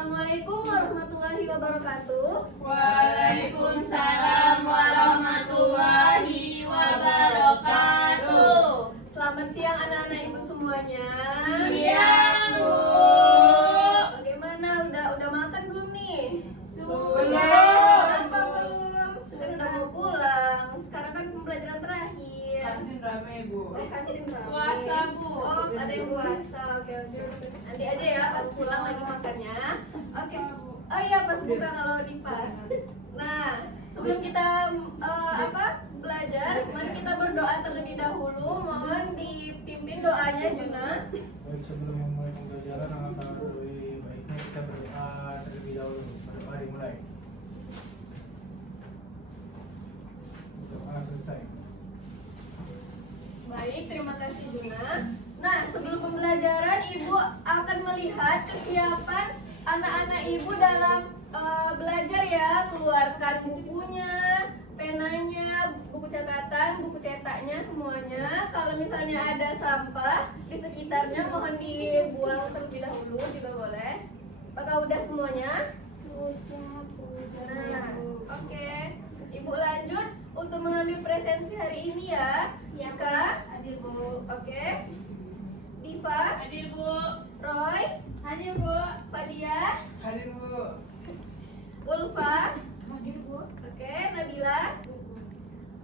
Assalamualaikum warahmatullahi wabarakatuh. Waalaikumsalam warahmatullahi wabarakatuh. Selamat siang anak-anak ibu semuanya. Siang, Bu. Bagaimana? Udah makan belum nih? Sudah. Kenapa belum? Sudah mau pulang. Sekarang kan pembelajaran terakhir. Kantin rame, Bu. Kantin rame. Puasa, Bu. Oh, ada yang puasa. Oke. Nanti aja ya pas pulang lagi makannya. Oke. Oh iya, pas buka kalau Diva. Nah, sebelum kita belajar, mari kita berdoa terlebih dahulu. Mohon dipimpin doanya Juna. Baik, sebelum memulai pembelajaran, alangkah lebih baiknya kita berdoa terlebih dahulu. Berdoa dimulai. Doa selesai. Baik, terima kasih Juna. Nah, sebelum pembelajaran, Ibu akan melihat kesiapan anak-anak Ibu dalam belajar ya. Keluarkan bukunya, penanya, buku catatan, buku cetaknya semuanya. Kalau misalnya ada sampah di sekitarnya, mohon dibuang terlebih dahulu juga boleh. Apakah udah semuanya? Sudah, Bu. Nah, oke. Ibu lanjut untuk mengambil presensi hari ini ya. Ika, Hadir, Bu. oke. Diva, Hadir, Bu. Roy, Hadir, Bu. Fadia, Hadir, Bu. Ulfa, Hadir, Bu. oke. Nabila,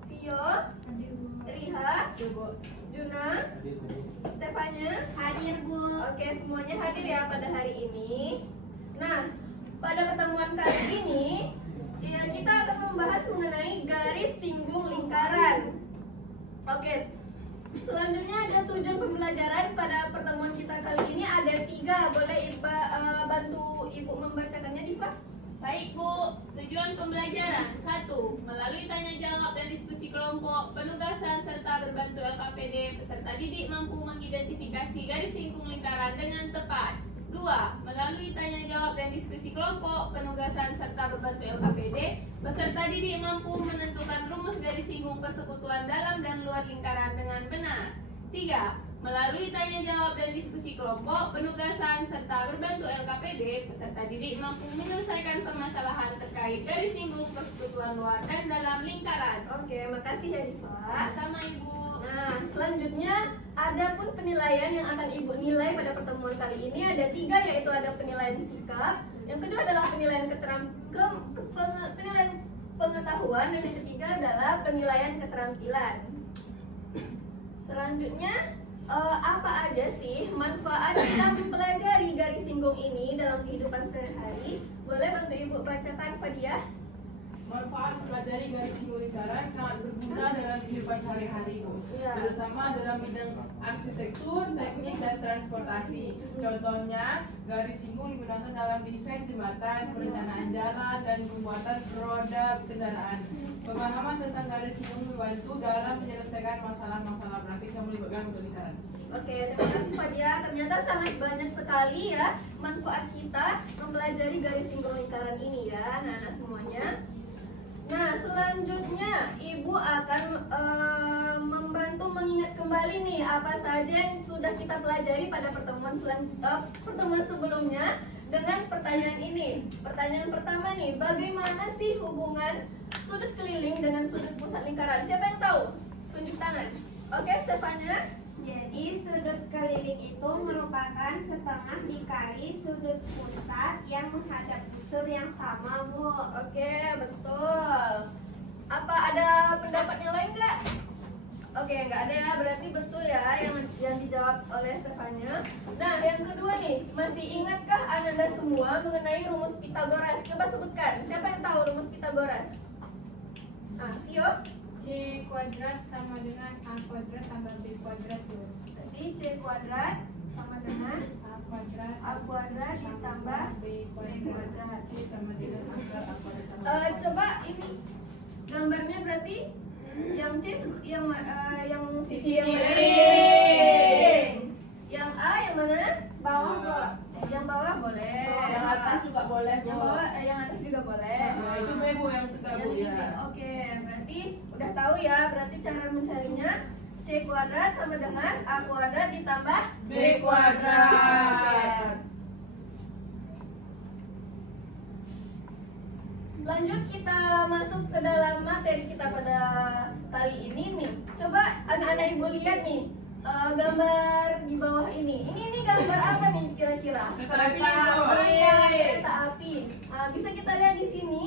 Vio, Hadir, Bu. Riha, Hadir, Bu. Juna, Hadir, Bu. Stefanya, Hadir, Bu. oke. Semuanya hadir ya pada hari ini. Nah, pada pertemuan kali ini ya, kita akan membahas mengenai garis singgung lingkaran. Oke. Selanjutnya ada tujuan pembelajaran pada pertemuan kita kali ini ada 3. Boleh bantu Ibu membacakannya, Diva? Baik, Bu. Tujuan pembelajaran 1. Melalui tanya jawab dan diskusi kelompok, penugasan serta berbantu LKPD, peserta didik mampu mengidentifikasi garis singgung lingkaran dengan tepat. 2. Melalui tanya jawab dan diskusi kelompok, penugasan serta berbantu LKPD, peserta didik mampu menentukan rumus garis singgung persekutuan dalam dan luar lingkaran dengan benar. 3. Melalui tanya jawab dan diskusi kelompok, penugasan serta berbantu LKPD, peserta didik mampu menyelesaikan permasalahan terkait garis singgung persekutuan luar dan dalam lingkaran. Oke, makasih ya Diva. Sama Ibu. Nah, selanjutnya ada pun penilaian yang akan Ibu nilai pada pertemuan kali ini ada 3, yaitu ada penilaian sikap, yang kedua adalah penilaian penilaian pengetahuan, dan yang ketiga adalah penilaian keterampilan. Selanjutnya apa aja sih manfaat kita mempelajari garis singgung ini dalam kehidupan sehari? Boleh bantu Ibu bacakan, Fadia? Manfaat mempelajari garis singgung lingkaran sangat berguna dalam kehidupan sehari-hari, Bu. Iya. Terutama dalam bidang arsitektur, teknik, dan transportasi. Contohnya, garis singgung digunakan dalam desain jembatan, perencanaan jalan, dan pembuatan roda kendaraan. Pemahaman tentang garis singgung membantu dalam menyelesaikan masalah-masalah praktis yang melibatkan bentuk lingkaran. Oke, terima kasih Fadia. Ternyata sangat banyak sekali ya manfaat kita mempelajari garis singgung lingkaran ini ya, anak-anak semuanya. Nah, selanjutnya Ibu akan membantu mengingat kembali nih apa saja yang sudah kita pelajari pada pertemuan sebelumnya dengan pertanyaan ini. Pertanyaan pertama nih, bagaimana sih hubungan sudut keliling dengan sudut pusat lingkaran? Siapa yang tahu? Tunjuk tangan. Oke, Stefania. Jadi sudut keliling itu merupakan setengah dikali sudut pusat yang menghadap busur yang sama, Bu. Oke, betul. Apa ada pendapat yang lain nggak? Oke, nggak ada ya. Berarti betul ya yang dijawab oleh Stefania. Nah, yang kedua nih, masih ingatkah Anda semua mengenai rumus Pitagoras? Coba sebutkan. Siapa yang tahu rumus Pitagoras? Vio? C kuadrat sama dengan A kuadrat tambah B kuadrat, Bu. Tadi C kuadrat sama dengan A kuadrat ditambah B B kuadrat. C sama dengan akar A kuadrat tambah Coba ini gambarnya berarti yang C yang sisi yang mana? Yang A yang mana? Bawah, Bu. Yang bawah boleh. Yang atas juga boleh, Bu. Yang bawah, yang atas juga boleh. Nah, itu B, Bu, yang tegak, Bu, Yang ya. ini, oke, berarti udah tahu ya. Berarti cara mencarinya C kuadrat sama dengan A kuadrat ditambah B kuadrat. lanjut kita masuk ke dalam materi kita pada kali ini nih. Coba anak-anak ibu lihat nih gambar di bawah ini. Ini gambar apa nih kira-kira? Kereta api. Kereta api. Nah, bisa kita lihat di sini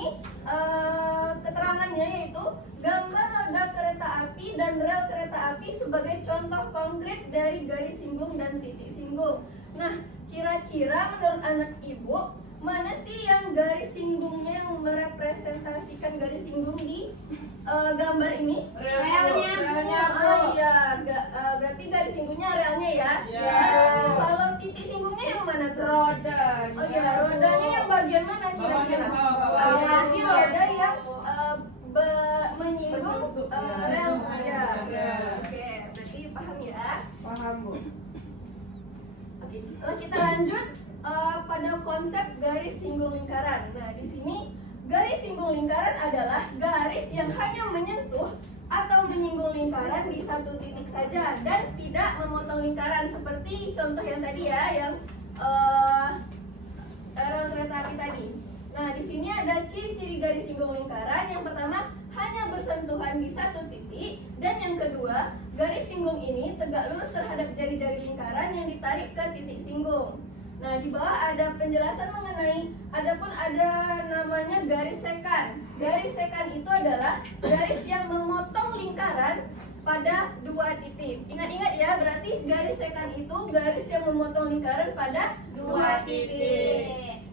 keterangannya yaitu gambar roda kereta api dan rel kereta api sebagai contoh konkret dari garis singgung dan titik singgung. Nah, kira-kira menurut anak ibu mana sih yang garis singgungnya yang merepresentasikan garis singgung di gambar ini? Relnya. Oh iya, berarti garis singgungnya relnya ya. Ya. Kalau titik singgungnya yang mana tuh? Roda. Oh iya, rodanya yang bagian mana kira-kira? Bawah. Berarti roda yang menyinggung Bersekutu. rel. Ya. Ya. Oke, berarti paham ya? Paham, Bu. Oke, kita lanjut pada konsep garis singgung lingkaran. Nah, di sini garis singgung lingkaran adalah garis yang hanya menyentuh atau menyinggung lingkaran di satu titik saja dan tidak memotong lingkaran seperti contoh yang tadi ya, yang rel kereta api tadi. Nah, di sini ada ciri-ciri garis singgung lingkaran. Yang pertama, hanya bersentuhan di satu titik, dan yang kedua, garis singgung ini tegak lurus terhadap jari-jari lingkaran yang ditarik ke titik singgung. Nah, di bawah ada penjelasan mengenai, adapun ada namanya garis sekan. Garis sekan itu adalah garis yang memotong lingkaran pada dua titik. Ingat-ingat ya, berarti garis sekan itu garis yang memotong lingkaran pada dua titik.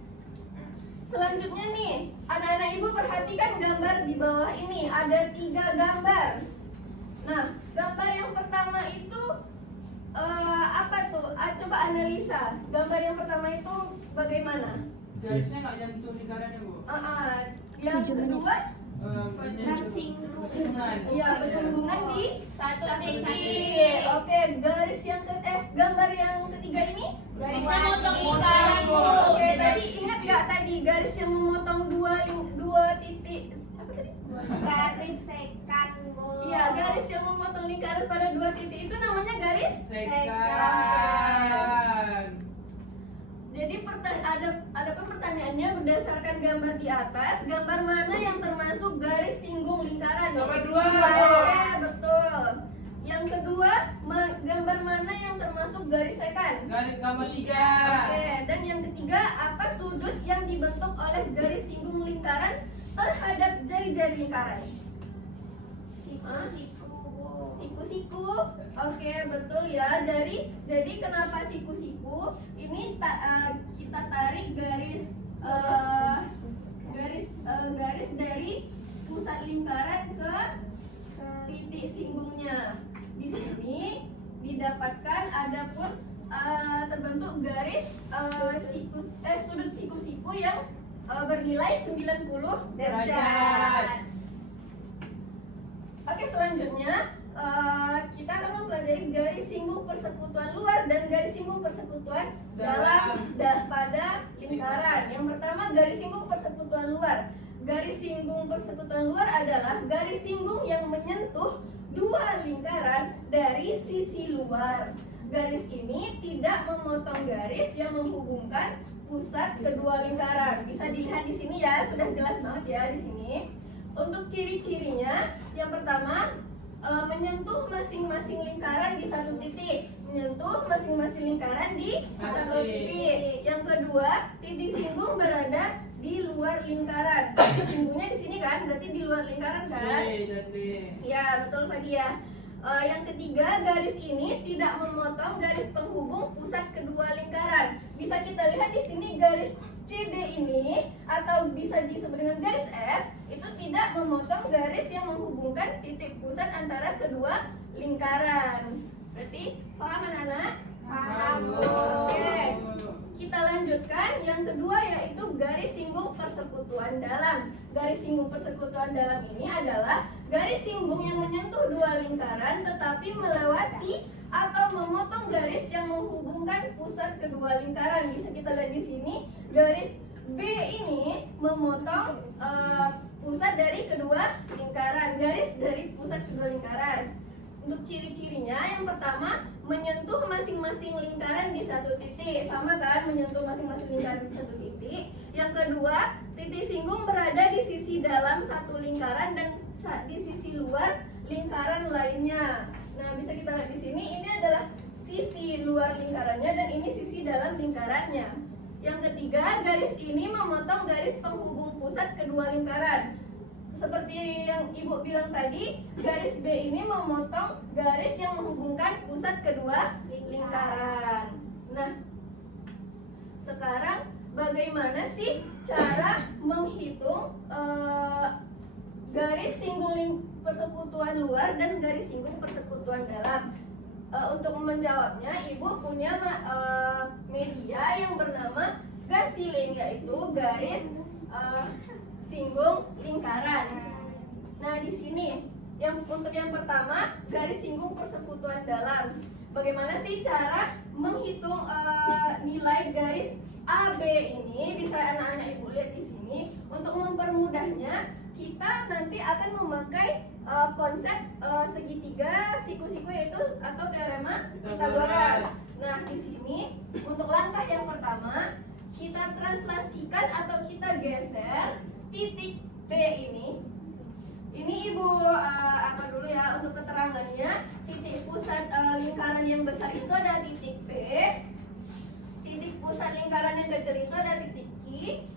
Selanjutnya nih, anak-anak ibu perhatikan gambar di bawah ini. Ada 3 gambar. Nah, gambar yang pertama itu apa tuh? Coba analisa. Gambar yang pertama itu bagaimana? Garisnya nggak nyentuh lingkarannya, Bu. Yang kedua, Bersinggungan. ya bersinggungan di Satu satu titik. titik. Oke, garis yang gambar yang ketiga ini? Garisnya motong lingkaran, Bu. Oke, tadi ingat nggak tadi garis yang memotong dua titik? Apa tadi? Garis sekan, Bu. Iya, garis yang memotong lingkaran pada dua titik itu namanya garis. Sekan. Jadi ada pertanyaannya berdasarkan gambar di atas, gambar mana yang termasuk garis singgung lingkaran? Gambar 2. Oke, betul. Yang kedua, gambar mana yang termasuk garis sekan? Gambar 3. Oke, dan yang ketiga, apa sudut yang dibentuk oleh garis singgung lingkaran terhadap jari-jari lingkaran? Siku-siku, Bu. Siku-siku. Oke, betul ya. Jadi kenapa siku-siku? Ini kita tarik garis garis dari pusat lingkaran ke titik singgungnya. Di sini didapatkan adapun terbentuk garis sudut siku-siku yang bernilai 90 derajat. Oke, selanjutnya kita akan mempelajari garis singgung persekutuan luar dan garis singgung persekutuan dalam pada lingkaran. Yang pertama, garis singgung persekutuan luar. Garis singgung persekutuan luar adalah garis singgung yang menyentuh dua lingkaran dari sisi luar. Garis ini tidak memotong garis yang menghubungkan pusat kedua lingkaran. Bisa dilihat di sini ya, sudah jelas banget ya di sini. Untuk ciri-cirinya, yang pertama, menyentuh masing-masing lingkaran di satu titik. Menyentuh masing-masing lingkaran di satu titik. Yang kedua, titik singgung berada di luar lingkaran. Titik singgungnya di sini kan, berarti di luar lingkaran kan? C dan B. Ya, betul tadi ya. Yang ketiga, garis ini tidak memotong garis penghubung pusat kedua lingkaran. Bisa kita lihat di sini garis CD ini, atau bisa disebut dengan garis S, itu tidak memotong garis yang menghubungkan titik pusat antara kedua lingkaran. Berarti paham anak-anak? Paham, Bu. Oke, kita lanjutkan. Yang kedua yaitu garis singgung persekutuan dalam. Garis singgung persekutuan dalam ini adalah garis singgung yang menyentuh dua lingkaran tetapi melewati atau memotong garis yang menghubungkan pusat kedua lingkaran. Bisa kita lihat di sini, garis B ini memotong pusat dari kedua lingkaran, garis dari pusat kedua lingkaran. Untuk ciri-cirinya, yang pertama, menyentuh masing-masing lingkaran di satu titik. Sama kan, menyentuh masing-masing lingkaran di satu titik. Yang kedua, titik singgung berada di sisi dalam satu lingkaran dan di sisi luar lingkaran lainnya. Nah, bisa kita lihat di sini, ini adalah sisi luar lingkarannya dan ini sisi dalam lingkarannya. Yang ketiga, garis ini memotong garis penghubung pusat kedua lingkaran. Seperti yang Ibu bilang tadi, garis B ini memotong garis yang menghubungkan pusat kedua lingkaran. Nah, sekarang bagaimana sih cara menghitung garis singgung persekutuan luar dan garis singgung persekutuan dalam? Untuk menjawabnya, Ibu punya media yang bernama gasiling, yaitu garis singgung lingkaran. Nah, di sini untuk yang pertama, garis singgung persekutuan dalam. Bagaimana sih cara menghitung nilai garis AB ini? Bisa anak-anak Ibu lihat di sini. Untuk mempermudahnya, kita nanti akan memakai konsep segitiga siku-siku, yaitu atau teorema Pythagoras. Nah, di sini untuk langkah yang pertama, kita translasikan atau kita geser titik B ini. Ini Ibu apa dulu ya untuk keterangannya. Titik pusat lingkaran yang besar itu adalah titik B. Titik pusat lingkaran yang kecil itu adalah titik Q.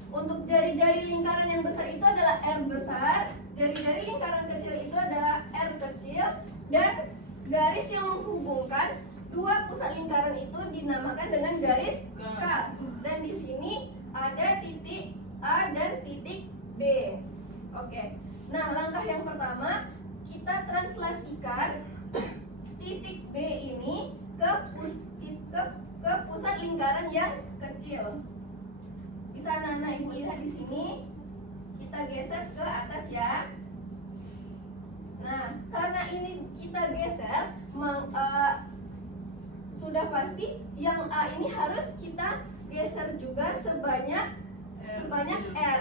Untuk jari-jari lingkaran yang besar itu adalah R besar. Jari-jari lingkaran kecil itu adalah R kecil. Dan garis yang menghubungkan dua pusat lingkaran itu dinamakan dengan garis K. Dan di sini ada titik A dan titik B. Oke. Nah, langkah yang pertama, kita translasikan titik B ini ke pusat lingkaran yang kecil. Bisa anak-anak Ibu lihat di sini. Kita geser ke atas ya. Nah, karena ini kita geser, sudah pasti yang A ini harus kita geser juga sebanyak R.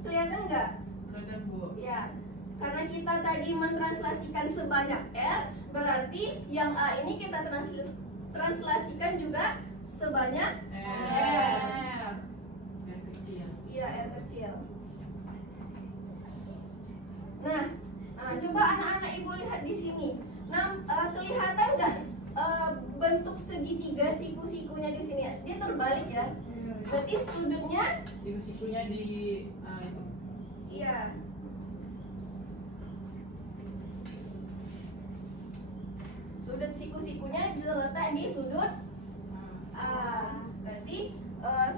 Kelihatan nggak? Kelihatan, Bu. Ya, karena kita tadi mentranslasikan sebanyak R, berarti yang A ini kita translasikan juga sebanyak R. Yang kecil. Iya, R kecil. Nah, coba anak-anak Ibu lihat di sini. Nah, kelihatan nggak bentuk segitiga siku-sikunya di sini? Dia terbalik ya. Berarti sudutnya Siku-sikunya di itu. iya. Sudut siku-sikunya terletak di sudut A. Berarti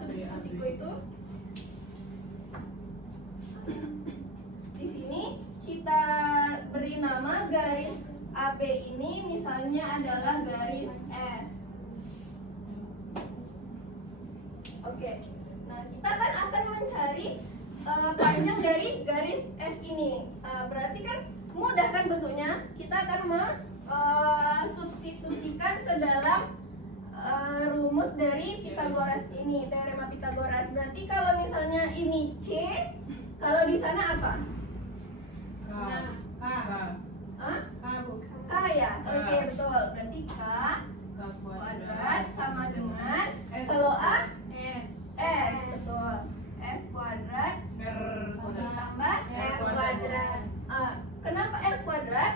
sudut siku-siku itu di sini kita beri nama garis AB ini misalnya adalah garis S. Oke. Nah, kita kan akan mencari panjang dari garis S ini. Berarti kan mudah kan bentuknya? Kita akan substitusikan ke dalam rumus dari Pythagoras ini, teorema Pythagoras. Berarti kalau misalnya ini C, kalau di sana apa? K. Hah? K ya? Oke, betul. Berarti K kuadrat sama dengan kalau A S, betul. S kuadrat ditambah R kuadrat. Kenapa R kuadrat?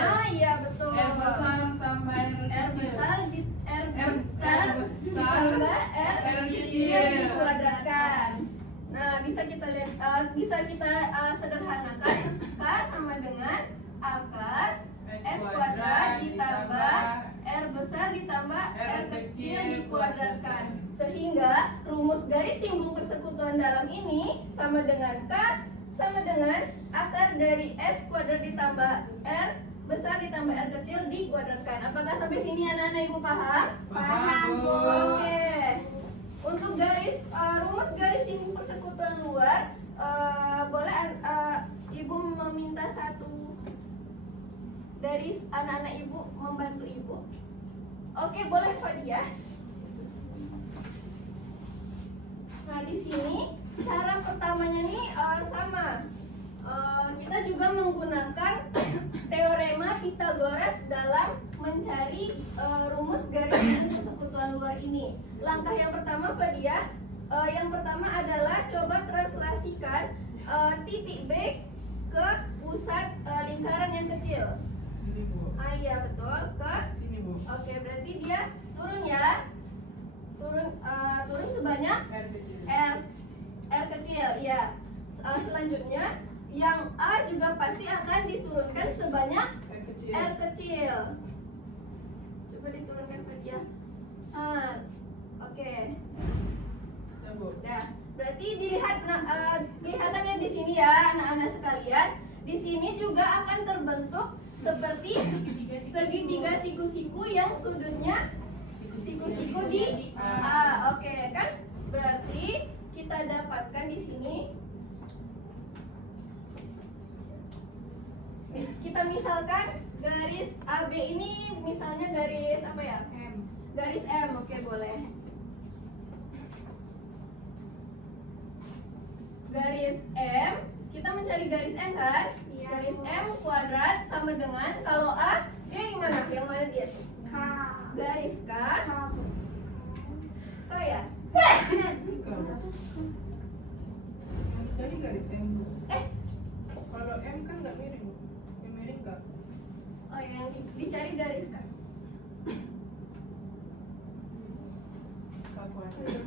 Ah iya betul. R besar tambah R besar ditambah R kecil dikuadratkan. Nah, bisa kita lihat, bisa kita sederhanakan. K sama dengan akar S kuadrat ditambah R besar ditambah R kecil dikuadratkan. Sehingga rumus garis singgung persekutuan dalam ini sama dengan K sama dengan akar dari S kuadrat ditambah R besar ditambah R kecil dikuadratkan. Apakah sampai sini anak-anak Ibu paham? Paham, Bu. Oke. Untuk rumus garis singgung persekutuan luar, boleh Ibu meminta satu dari anak-anak Ibu membantu Ibu. Oke, boleh Fadia. Nah, di sini cara pertamanya nih sama. Kita juga menggunakan teorema Pythagoras dalam mencari rumus garis singgung persekutuan persekutuan luar ini. Langkah yang pertama, Fadia, yang pertama adalah coba translasikan titik B ke pusat lingkaran yang kecil. Ini Bu. Iya betul, ke Sini Bu. oke, berarti dia turun ya. Turun sebanyak R kecil. R kecil, ya. Selanjutnya yang A juga pasti akan diturunkan sebanyak R kecil. R kecil. Coba diturunkan Fadia. Oke. Ya Bu. Nah, berarti dilihat kelihatannya di sini ya anak-anak sekalian. Di sini juga akan terbentuk seperti segitiga siku-siku yang sudutnya siku-siku di A. Oke, kan? Berarti kita dapatkan di sini. Kita misalkan garis AB ini misalnya garis apa ya? M. Garis M, oke boleh. Garis M, kita mencari garis M kan? Iya, Garis Bu. M kuadrat sama dengan kalau A dia yang mana? Yang mana dia tuh? K. Garis K, Bu. K ya? Yang dicari garis M Bu. Eh, Kalau M kan nggak miring Bu. Yang miring nggak. oh yang dicari garis K. K kuadrat.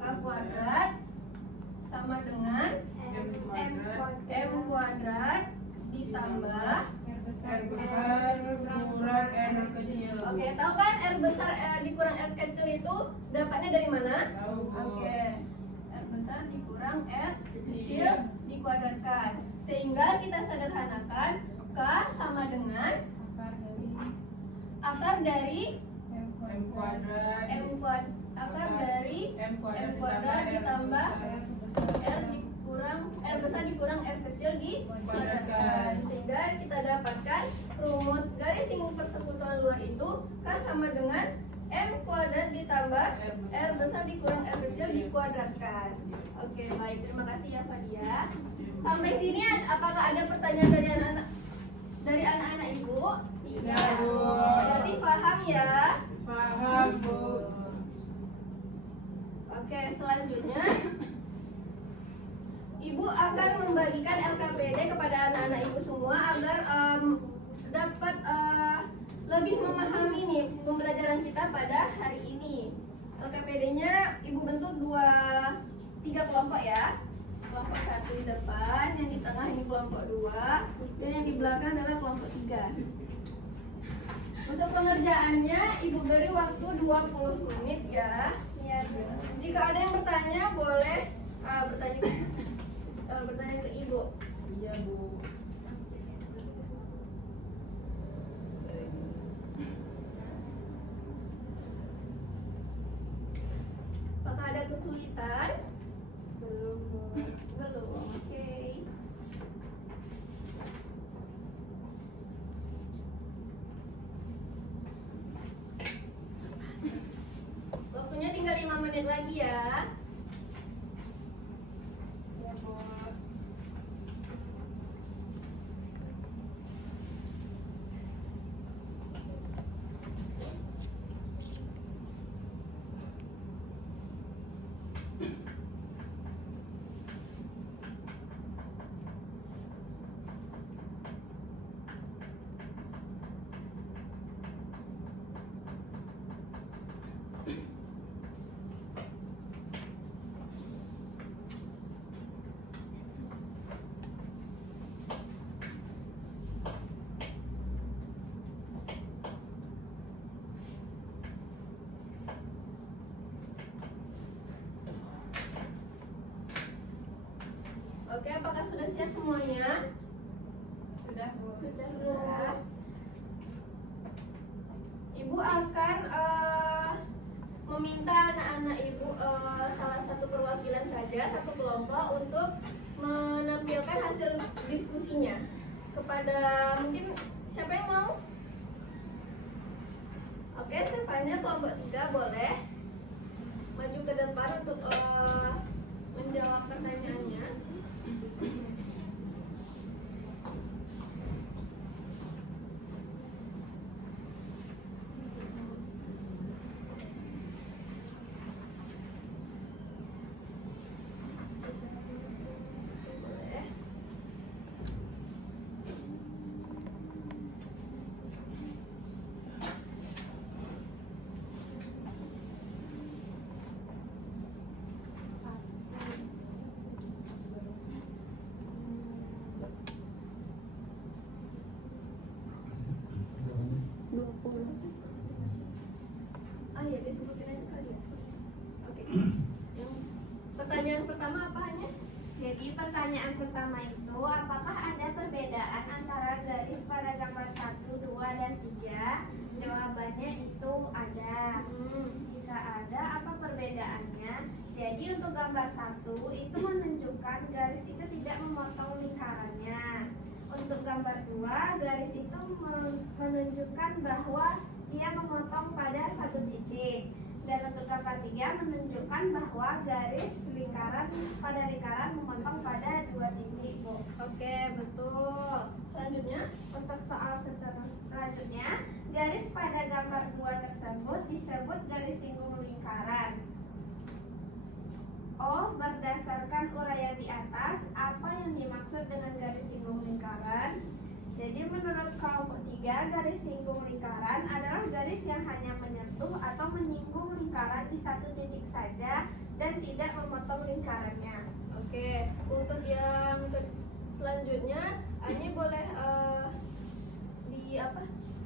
K kuadrat sama dengan M kuadrat ditambah. R besar kurang R kecil. Oke, tahu kan R besar dikurang R kecil itu dapatnya dari mana? Tahu Bu. Oke, R besar dikurang R kecil dikuadratkan. Sehingga kita sederhanakan K sama dengan akar dari M kuadrat. akar dari M M kuadrat ditambah R besar dikurang R kecil dikuadratkan. Sehingga kita dapatkan rumus garis singgung persekutuan luar itu K sama dengan M kuadrat ditambah R besar dikurang R kecil dikuadratkan. Oke, baik. Terima kasih ya Fadia. Sampai sini apakah ada pertanyaan dari anak-anak Ibu? Tidak Bu. Berarti paham ya? Paham Bu. Oke, selanjutnya Ibu akan membagikan LKPD kepada anak-anak Ibu semua agar dapat lebih memahami nih pembelajaran kita pada hari ini. LKPD-nya Ibu bentuk 3 kelompok ya. Kelompok 1 di depan, yang di tengah ini kelompok 2, dan yang di belakang adalah kelompok 3. Untuk pengerjaannya Ibu beri waktu 20 menit ya. Jika ada yang bertanya boleh bertanya ke Ibu. Iya Bu. Apakah ada kesulitan? Belum, Bu. Belum. Oke. Waktunya tinggal 5 menit lagi ya. Ya, Bu. Oke, apakah sudah siap semuanya? Sudah Bu. Sudah belum? Ibu akan meminta anak-anak Ibu salah satu perwakilan saja, satu kelompok untuk menampilkan hasil diskusinya kepada mungkin siapa yang mau? Oke, Stefania kelompok 3 boleh maju ke depan untuk menjawab pertanyaannya. pertanyaan pertama itu, apakah ada perbedaan antara garis pada gambar 1, 2, dan 3? Jawabannya itu ada. Jika ada, apa perbedaannya? Jadi untuk gambar 1 itu menunjukkan garis itu tidak memotong lingkarannya. Untuk gambar 2, garis itu menunjukkan bahwa dia memotong pada satu titik. Dan untuk gambar 3 menunjukkan bahwa garis pada lingkaran memotong pada 2 titik, Bu. Oke, betul. Selanjutnya, Untuk soal selanjutnya, garis pada gambar 2 tersebut disebut garis singgung lingkaran. O. Berdasarkan uraian di atas, apa yang dimaksud dengan garis singgung lingkaran? Jadi menurut kelompok 3, garis singgung lingkaran adalah garis yang hanya menyentuh atau menyinggung lingkaran di satu titik saja dan tidak memotong lingkarannya. oke. Untuk yang selanjutnya, Ani boleh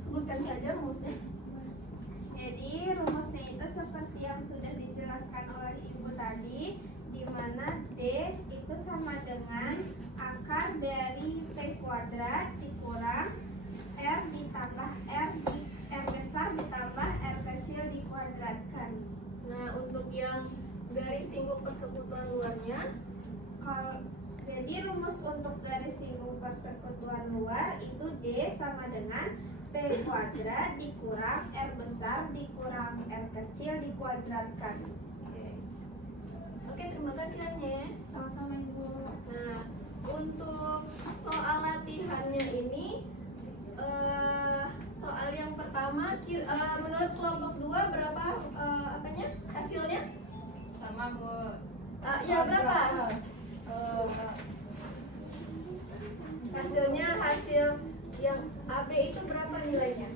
sebutkan saja rumusnya. Jadi rumusnya itu seperti yang sudah dijelaskan oleh Ibu tadi, di mana D itu sama dengan akar dari P kuadrat dikurang R ditambah R besar ditambah R kecil dikuadratkan. Nah, untuk yang garis singgung persekutuan luarnya, Jadi rumus untuk garis singgung persekutuan luar itu D sama dengan P kuadrat dikurang R besar dikurang R kecil dikuadratkan. oke, terima kasih Anye. Sama-sama Ibu. Nah, untuk soal latihannya ini, soal yang pertama, menurut kelompok 2 berapa hasilnya? Sama, Bu. Ya, berapa? Hasil yang AB itu berapa nilainya?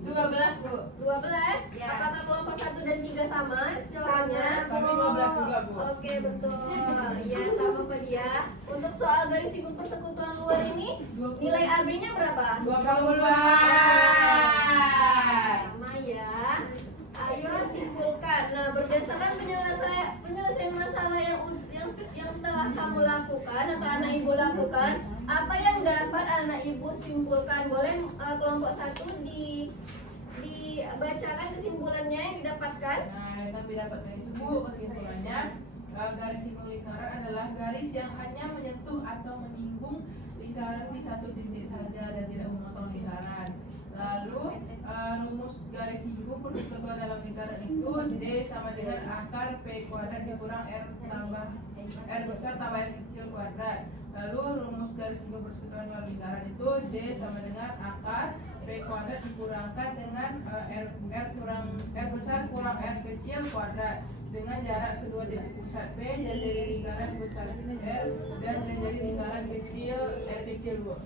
12, Bu. 12? Ya. Apakah kelompok 1 dan 3 sama jawabannya? Kami 12 juga, Bu. Oke, betul. Ya, sama Pak dia. Untuk soal garis singgung persekutuan luar ini, nilai AB-nya berapa? 24. Sama ya. Ayo simpulkan. Nah, berdasarkan penyelesaian masalah yang telah kamu lakukan atau anak ibu lakukan, apa yang dapat anak ibu simpulkan? Boleh kelompok 1 dibacakan kesimpulannya yang didapatkan? Nah, yang kami dapat dari itu, Bu, kesimpulannya garis singgung lingkaran adalah garis yang hanya menyentuh atau menyinggung lingkaran di satu titik saja dan tidak memotong lingkaran. Lalu rumus garis singgung persekutuan dalam lingkaran itu D sama dengan akar P kuadrat dikurang R besar tambah R kecil kuadrat. Lalu rumus garis singgung persekutuan dalam lingkaran itu D sama dengan akar P kuadrat dikurangkan dengan R besar kurang R kecil kuadrat dengan jarak kedua titik pusat P dan dari lingkaran besar R dan dari lingkaran kecil R kecil, Bu.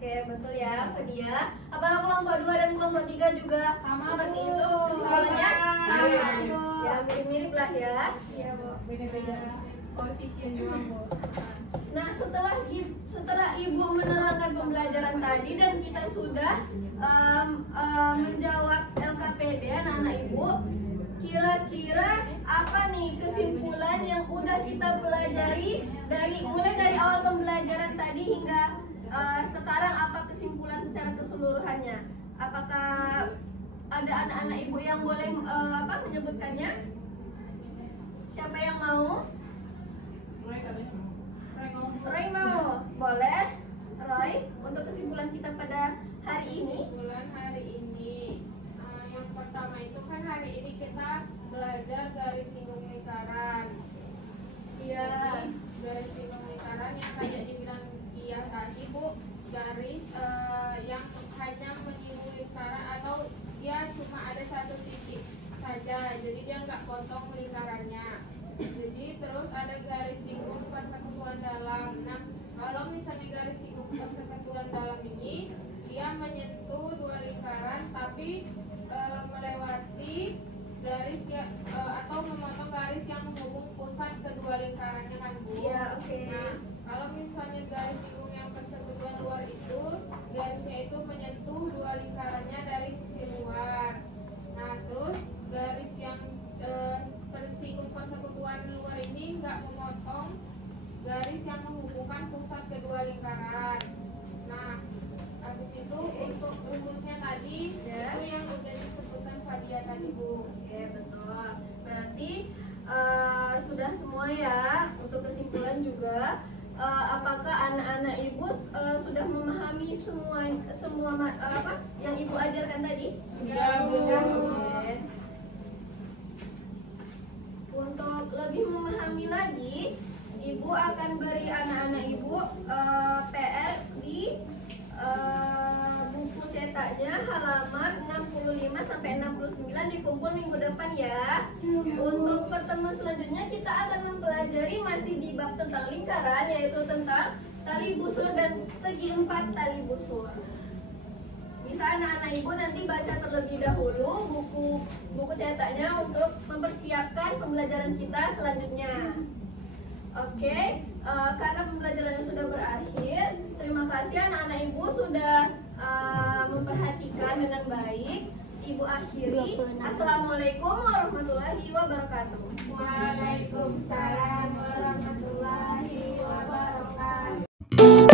Oke, betul ya, Fadia. Apakah kelompok 2 dan kelompok 3 juga seperti itu kesimpulannya? Ya, mirip-mirip lah ya. Iya, Bu. Beda-beda koefisien juga, Bu. Nah, setelah Ibu menerangkan pembelajaran tadi dan kita sudah menjawab LKPD anak-anak Ibu, kira-kira apa nih kesimpulan yang udah kita pelajari mulai dari awal pembelajaran tadi hingga sekarang, apa kesimpulan secara keseluruhannya? Apakah ada anak-anak Ibu yang boleh menyebutkannya? Siapa yang mau? Roy mau? Boleh? Roy, untuk kesimpulan kita pada hari ini? Kesimpulan hari ini, yang pertama itu kan hari ini kita belajar garis singgung lingkaran. Iya. Garis singgung lingkaran yang kayak dibilang Kia tadi, Bu, garis yang hanya menyinggung lingkaran atau dia cuma ada satu titik saja, jadi dia nggak potong lingkarannya. Jadi terus ada garis singgung persekutuan dalam. Nah, kalau misalnya garis singgung persekutuan dalam ini dia menyentuh dua lingkaran tapi melewati garis atau memotong garis yang menghubung pusat kedua lingkarannya, kan, Bu? Iya, oke. Nah, kalau misalnya garis singgung yang persekutuan luar itu garisnya itu menyentuh dua lingkarannya dari sisi luar. Nah, terus garis yang garis yang menghubungkan pusat kedua lingkaran. Nah, habis itu untuk rumusnya tadi Ya. itu yang udah disebutkan Fadia tadi, Bu. Oke, betul. Berarti sudah semua ya. Untuk kesimpulan juga, apakah anak-anak ibu sudah memahami semua apa yang ibu ajarkan tadi? Sudah, Bu. Oke. Untuk lebih memahami lagi, ibu akan beri anak-anak ibu PR di buku cetaknya halaman 65 sampai 69 dikumpul minggu depan ya. Untuk pertemuan selanjutnya kita akan mempelajari masih di bab tentang lingkaran, yaitu tentang tali busur dan segi 4 tali busur. Bisa anak-anak ibu nanti baca terlebih dahulu buku cetaknya untuk mempersiapkan pembelajaran kita selanjutnya. Oke, karena pembelajarannya sudah berakhir, terima kasih anak-anak ibu sudah memperhatikan dengan baik. Ibu akhiri. Assalamualaikum warahmatullahi wabarakatuh. Waalaikumsalam warahmatullahi wabarakatuh.